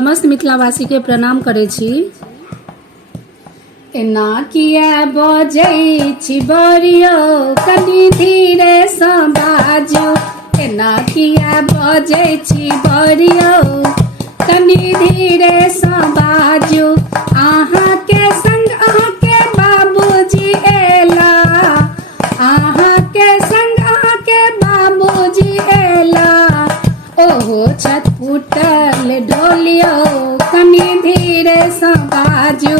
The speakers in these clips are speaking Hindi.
समस्त मिथिलावासी के प्रणाम करे छी। एना किया बजै छी बरियो कनी धीरे सँ बाजू। एना किया बजै छी बरियो कनी धीरे सँ बाजू। अहाँ के संग अहाँ के बाबूजी एला, अहाँ के संग अहाँ के बाबूजी एला। ओहो छत फूटल ढोलियो कनी धीरे सँ बाजू।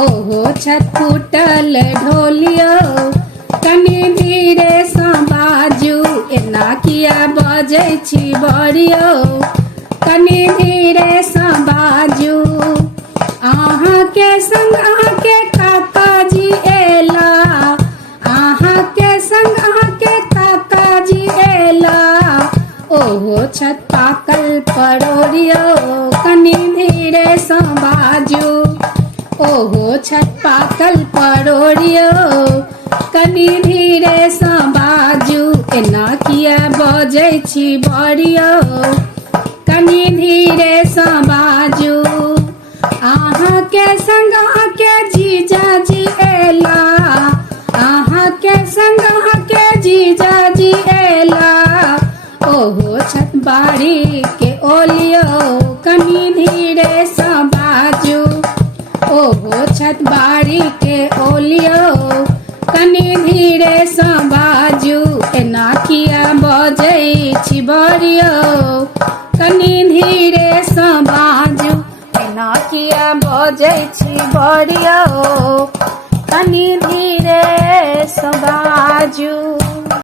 ओहो छत फूटल ढोलियो कनी धीरे सँ बाजू। एना किया बजै छी बरियो कनी धीरे सँ बाजू। अहाँ के संग अहाँ के काकाजी एला, अहाँ के संग अहाँ के काकाजी एला। ओहो छत पाकल परोरियो कनी धीरे सँ बाजू। ओहो छत पाकल परोरियो कनी धीरे सँ बाजू। एना किया बजै छी बरियो कनी धीरे सँ बाजू। अहाँ के संग अहाँ के जीजाजी एला, अहाँ के संग अहाँ के जीजाजी एला। ओहो छत बाड़ी के ओलियो कनी धीरे सँ बाजू। ओहो छत बाड़ी के ओलियो कनी धीरे सँ बाजू। एना किया बजै छी बरियो कनी धीरे सँ बाजू। एना किया बजै छी बरियो कनी धीरे सँ बाजू।